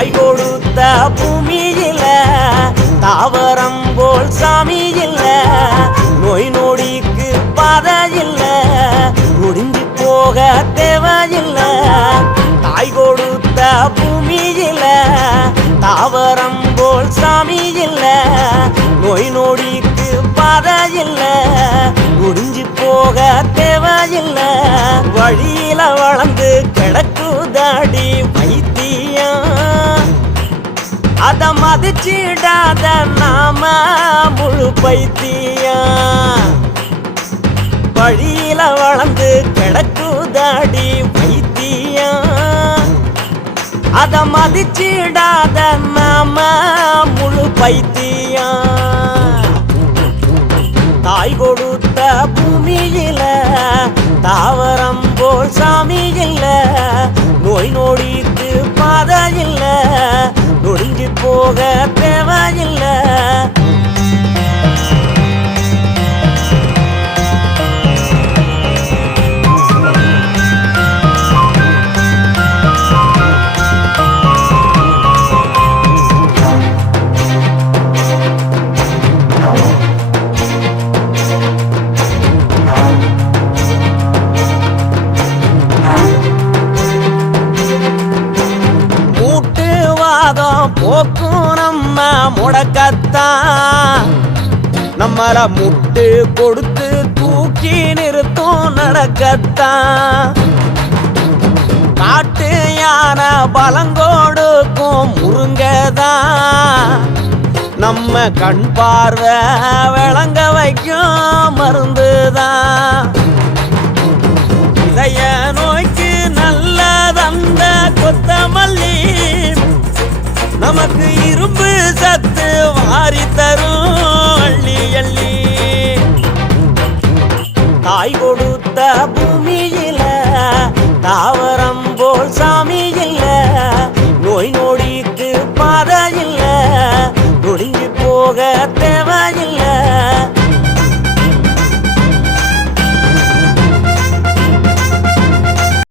தாய் கொடுத்த பூமியில தாவரம் போல் சாமி இல்ல, நோய் நொடிக்கு பாதை இல்ல, முடிஞ்சு போக தேவையில்ல. தாய் கொடுத்த பூமியில தாவரம் போல் சாமி இல்ல, நோய் நொடிக்கு பாதை இல்ல, முடிஞ்சு போக தேவையில்ல. வழியில வளர்ந்து கிடக்குதாடி வைத்தியம், அத மதிச்சிடாத நாம முழு பைத்தியம். வழியில வளர்ந்து கிடக்குதாடி வைத்தியம், அத மதிச்சிடாத நாம முழு பைத்தியம். தாய் கொடுத்த பூமியில தாவரம் போல் சாமி இல்ல, நோய் நொடிக்கு பாதை இல்ல, நொடிஞ்சு போக தேவையில்ல. போக்கும் நம்ம முடக்கத்தான், நம்மள முட்டு கொடுத்து தூக்கி நிறுத்தும் நடக்கத்தான். காட்டு யானை பலங்கொடுக்கும் முருங்கதான், நம்ம கண் பார்வை விளங்க வைக்கும் மருந்துதான். இதய நோய்க்கு நல்லதந்த கொத்தமல்லி, நமக்கு இரும்பு சத்து வாரி தரும் அள்ளி அள்ளி. தாய் கொடுத்த